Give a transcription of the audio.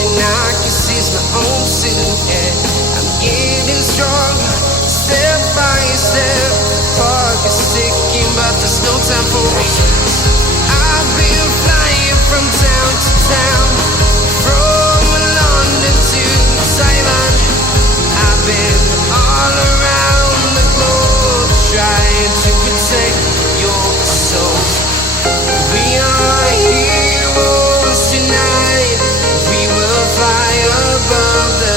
and I can seize my own silhouette. I'm getting stronger, step by step. Clock is ticking, but there's no time for me. I've been flying from town to town, from London to Thailand. I've been all around the globe trying to protect your soul. We are heroes tonight. We will fly above the